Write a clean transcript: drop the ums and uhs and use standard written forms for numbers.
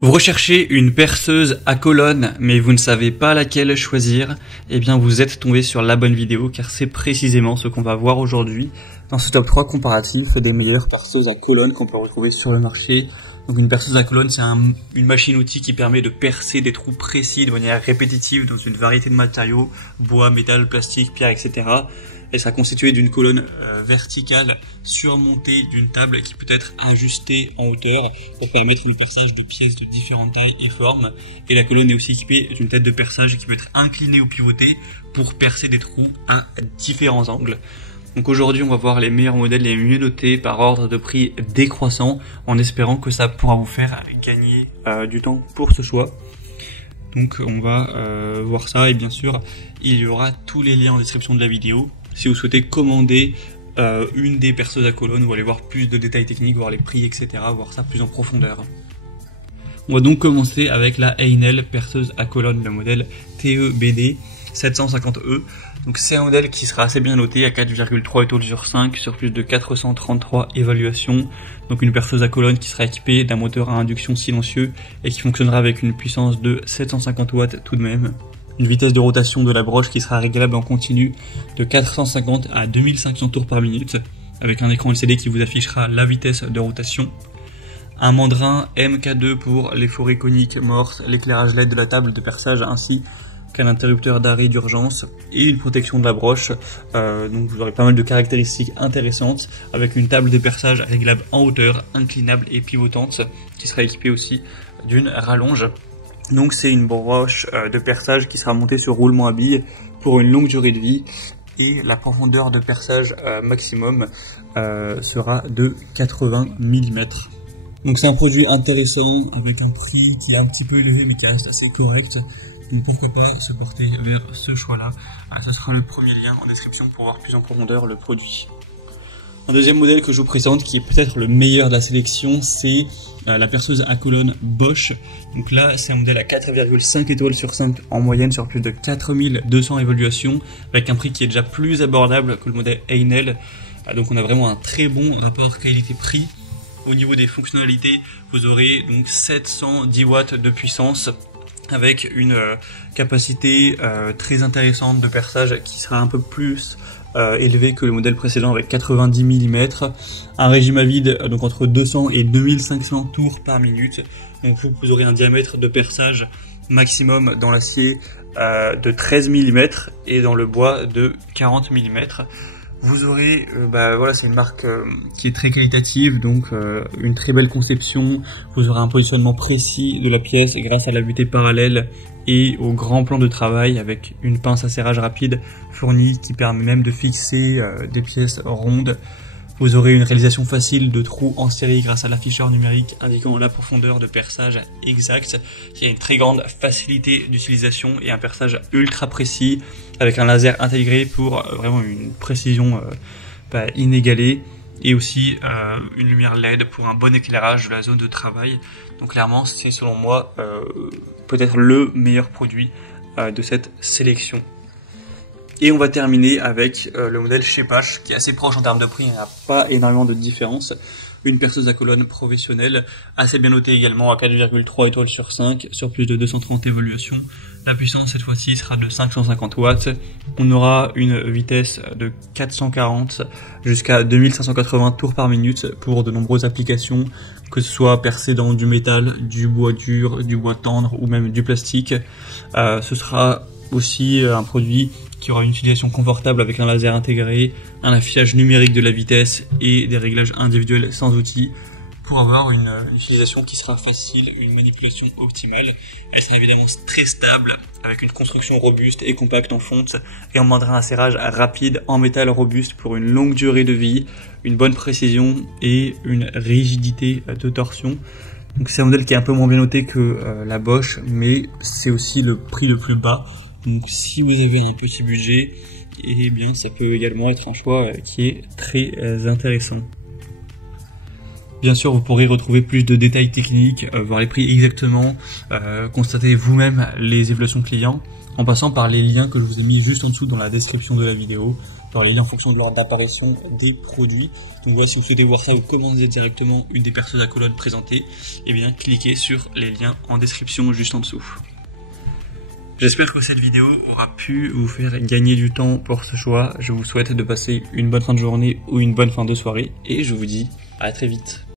Vous recherchez une perceuse à colonne, mais vous ne savez pas laquelle choisir, eh bien vous êtes tombé sur la bonne vidéo, car c'est précisément ce qu'on va voir aujourd'hui dans ce top 3 comparatif des meilleures perceuses à colonne qu'on peut retrouver sur le marché. Donc une perceuse à colonne, c'est une machine-outil qui permet de percer des trous précis de manière répétitive dans une variété de matériaux, bois, métal, plastique, pierre, etc. Elle sera constituée d'une colonne verticale surmontée d'une table qui peut être ajustée en hauteur pour permettre le perçage de pièces de différentes tailles et formes. Et la colonne est aussi équipée d'une tête de perçage qui peut être inclinée ou pivotée pour percer des trous à différents angles. Donc aujourd'hui, on va voir les meilleurs modèles les mieux notés par ordre de prix décroissant, en espérant que ça pourra vous faire gagner du temps pour ce choix. Donc on va voir ça, et bien sûr, il y aura tous les liens en description de la vidéo. Si vous souhaitez commander une des perceuses à colonne ou aller voir plus de détails techniques, voir les prix, etc., voir ça plus en profondeur. On va donc commencer avec la Heinel perceuse à colonne, le modèle TEBD 750E. Donc c'est un modèle qui sera assez bien noté à 4,3 étoiles sur 5 sur plus de 433 évaluations. Donc une perceuse à colonne qui sera équipée d'un moteur à induction silencieux et qui fonctionnera avec une puissance de 750 watts tout de même. Une vitesse de rotation de la broche qui sera réglable en continu de 450 à 2500 tours par minute, avec un écran LCD qui vous affichera la vitesse de rotation. Un mandrin MK2 pour les forêts coniques mortes, l'éclairage LED de la table de perçage ainsi qu'un interrupteur d'arrêt d'urgence et une protection de la broche. Donc vous aurez pas mal de caractéristiques intéressantes avec une table de perçage réglable en hauteur, inclinable et pivotante qui sera équipée aussi d'une rallonge. Donc c'est une broche de perçage qui sera montée sur roulement à billes pour une longue durée de vie, et la profondeur de perçage maximum sera de 80 mm. Donc c'est un produit intéressant avec un prix qui est un petit peu élevé mais qui reste assez correct. Donc pourquoi pas se porter vers ce choix-là. Ce sera le premier lien en description pour voir plus en profondeur le produit. Un deuxième modèle que je vous présente, qui est peut-être le meilleur de la sélection, c'est la perceuse à colonne Bosch. Donc là, c'est un modèle à 4,5 étoiles sur 5 en moyenne sur plus de 4200 évaluations, avec un prix qui est déjà plus abordable que le modèle Heinel. Donc on a vraiment un très bon rapport qualité-prix. Au niveau des fonctionnalités, vous aurez donc 710 watts de puissance, avec une capacité très intéressante de perçage qui sera un peu plus élevé que le modèle précédent avec 90 mm, un régime à vide donc entre 200 et 2500 tours par minute. Donc vous aurez un diamètre de perçage maximum dans l'acier de 13 mm et dans le bois de 40 mm. Vous aurez, voilà, c'est une marque qui est très qualitative, donc une très belle conception. Vous aurez un positionnement précis de la pièce grâce à la butée parallèle et au grand plan de travail avec une pince à serrage rapide fournie qui permet même de fixer des pièces rondes. Vous aurez une réalisation facile de trous en série grâce à l'afficheur numérique indiquant la profondeur de perçage exacte, qui a une très grande facilité d'utilisation et un perçage ultra précis avec un laser intégré pour vraiment une précision inégalée, et aussi une lumière LED pour un bon éclairage de la zone de travail. Donc clairement, c'est selon moi peut-être le meilleur produit de cette sélection. Et on va terminer avec le modèle Schepasch, qui est assez proche en termes de prix, il n'y a pas énormément de différence. Une perceuse à colonne professionnelle, assez bien notée également à 4,3 étoiles sur 5, sur plus de 230 évaluations. La puissance cette fois-ci sera de 550 watts. On aura une vitesse de 440 jusqu'à 2580 tours par minute pour de nombreuses applications, que ce soit percé dans du métal, du bois dur, du bois tendre ou même du plastique. Ce sera aussi un produit qui aura une utilisation confortable avec un laser intégré, un affichage numérique de la vitesse et des réglages individuels sans outils pour avoir une utilisation qui sera facile, une manipulation optimale. Elle sera évidemment très stable avec une construction robuste et compacte en fonte et un mandrin à serrage rapide en métal robuste pour une longue durée de vie, une bonne précision et une rigidité de torsion. Donc c'est un modèle qui est un peu moins bien noté que la Bosch, mais c'est aussi le prix le plus bas. Donc si vous avez un petit budget, eh bien ça peut également être un choix qui est très intéressant. Bien sûr, vous pourrez retrouver plus de détails techniques, voir les prix exactement, constater vous-même les évaluations clients, en passant par les liens que je vous ai mis juste en dessous dans la description de la vidéo. dans les liens en fonction de l'ordre d'apparition des produits. Donc voilà, si vous souhaitez voir ça ou commander directement une des perceuses à colonne présentées, eh bien cliquez sur les liens en description juste en dessous. J'espère que cette vidéo aura pu vous faire gagner du temps pour ce choix. Je vous souhaite de passer une bonne fin de journée ou une bonne fin de soirée et je vous dis à très vite.